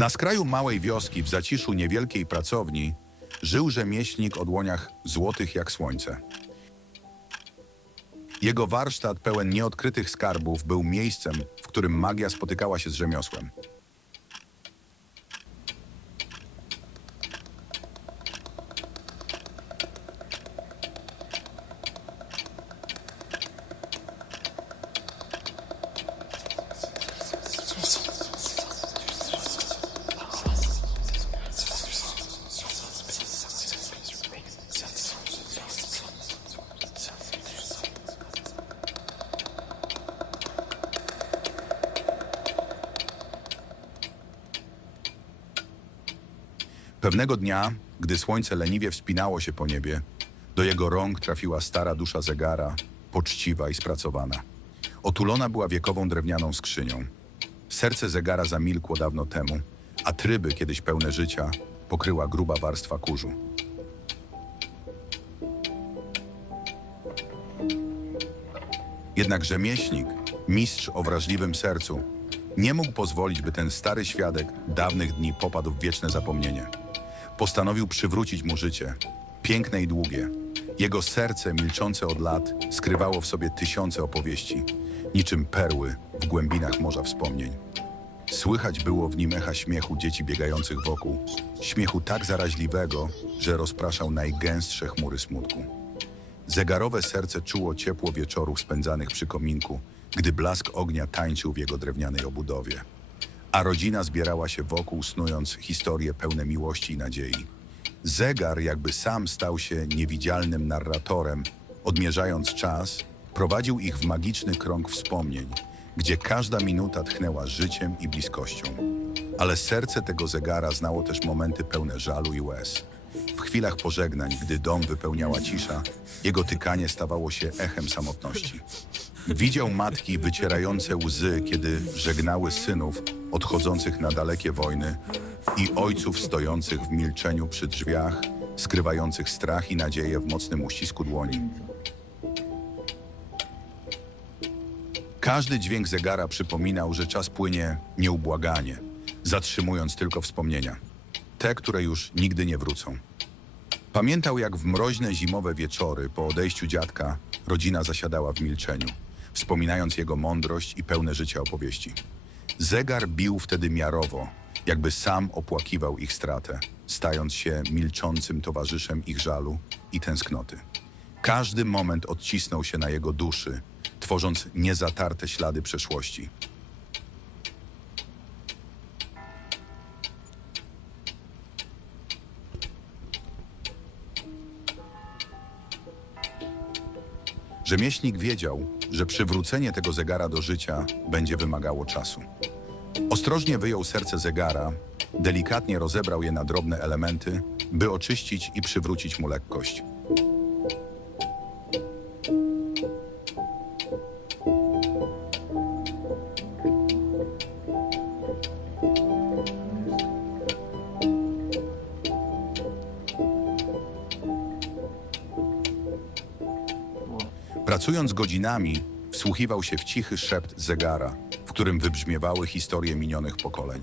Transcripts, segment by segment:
Na skraju małej wioski, w zaciszu niewielkiej pracowni, żył rzemieślnik o dłoniach złotych jak słońce. Jego warsztat pełen nieodkrytych skarbów był miejscem, w którym magia spotykała się z rzemiosłem. Pewnego dnia, gdy słońce leniwie wspinało się po niebie, do jego rąk trafiła stara dusza zegara, poczciwa i spracowana. Otulona była wiekową drewnianą skrzynią. Serce zegara zamilkło dawno temu, a tryby, kiedyś pełne życia, pokryła gruba warstwa kurzu. Jednak rzemieślnik, mistrz o wrażliwym sercu, nie mógł pozwolić, by ten stary świadek dawnych dni popadł w wieczne zapomnienie. Postanowił przywrócić mu życie, piękne i długie. Jego serce, milczące od lat, skrywało w sobie tysiące opowieści, niczym perły w głębinach morza wspomnień. Słychać było w nim echa śmiechu dzieci biegających wokół, śmiechu tak zaraźliwego, że rozpraszał najgęstsze chmury smutku. Zegarowe serce czuło ciepło wieczorów spędzanych przy kominku, gdy blask ognia tańczył w jego drewnianej obudowie. A rodzina zbierała się wokół, snując historie pełne miłości i nadziei. Zegar jakby sam stał się niewidzialnym narratorem, odmierzając czas, prowadził ich w magiczny krąg wspomnień, gdzie każda minuta tchnęła życiem i bliskością. Ale serce tego zegara znało też momenty pełne żalu i łez. W chwilach pożegnań, gdy dom wypełniała cisza, jego tykanie stawało się echem samotności. Widział matki wycierające łzy, kiedy żegnały synów odchodzących na dalekie wojny i ojców stojących w milczeniu przy drzwiach, skrywających strach i nadzieję w mocnym uścisku dłoni. Każdy dźwięk zegara przypominał, że czas płynie nieubłaganie, zatrzymując tylko wspomnienia. Te, które już nigdy nie wrócą. Pamiętał, jak w mroźne zimowe wieczory po odejściu dziadka rodzina zasiadała w milczeniu, wspominając jego mądrość i pełne życia opowieści. Zegar bił wtedy miarowo, jakby sam opłakiwał ich stratę, stając się milczącym towarzyszem ich żalu i tęsknoty. Każdy moment odcisnął się na jego duszy, tworząc niezatarte ślady przeszłości. Rzemieślnik wiedział, że przywrócenie tego zegara do życia będzie wymagało czasu. Ostrożnie wyjął serce zegara, delikatnie rozebrał je na drobne elementy, by oczyścić i przywrócić mu lekkość. Pracując godzinami, wsłuchiwał się w cichy szept zegara, w którym wybrzmiewały historie minionych pokoleń.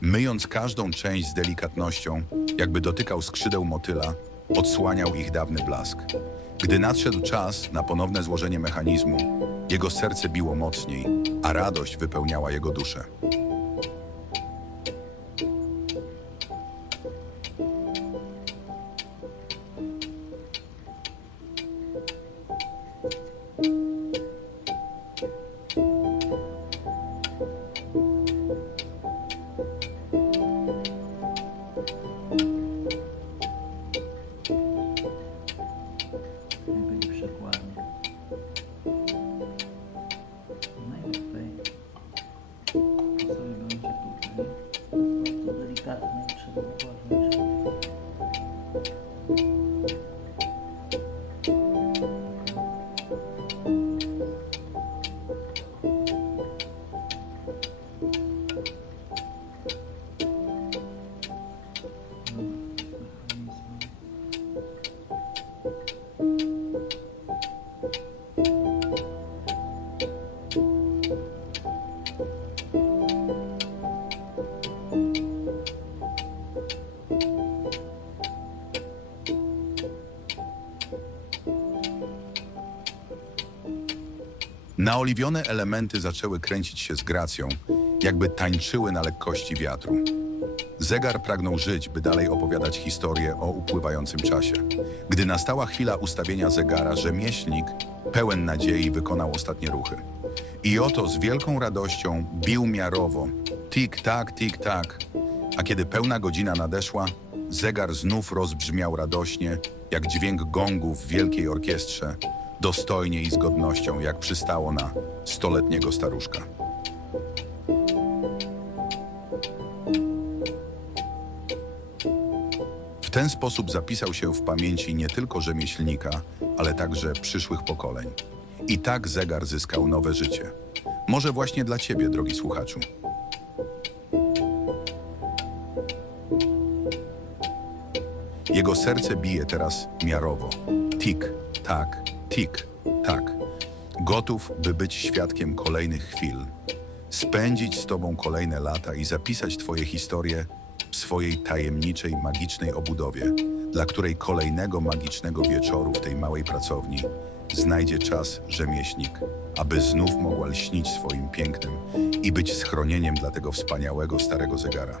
Myjąc każdą część z delikatnością, jakby dotykał skrzydeł motyla, odsłaniał ich dawny blask. Gdy nadszedł czas na ponowne złożenie mechanizmu, jego serce biło mocniej, a radość wypełniała jego duszę. Naoliwione elementy zaczęły kręcić się z gracją, jakby tańczyły na lekkości wiatru. Zegar pragnął żyć, by dalej opowiadać historię o upływającym czasie. Gdy nastała chwila ustawienia zegara, rzemieślnik, pełen nadziei, wykonał ostatnie ruchy. I oto z wielką radością bił miarowo. Tik-tak, tik-tak. A kiedy pełna godzina nadeszła, zegar znów rozbrzmiał radośnie, jak dźwięk gongu w wielkiej orkiestrze, dostojnie i z godnością, jak przystało na stoletniego staruszka. W ten sposób zapisał się w pamięci nie tylko rzemieślnika, ale także przyszłych pokoleń. I tak zegar zyskał nowe życie. Może właśnie dla ciebie, drogi słuchaczu. Jego serce bije teraz miarowo. Tik, tak, tik, tak. Gotów, by być świadkiem kolejnych chwil. Spędzić z tobą kolejne lata i zapisać twoje historie w swojej tajemniczej, magicznej obudowie, dla której kolejnego magicznego wieczoru w tej małej pracowni znajdzie czas rzemieślnik, aby znów mogła lśnić swoim pięknem i być schronieniem dla tego wspaniałego starego zegara.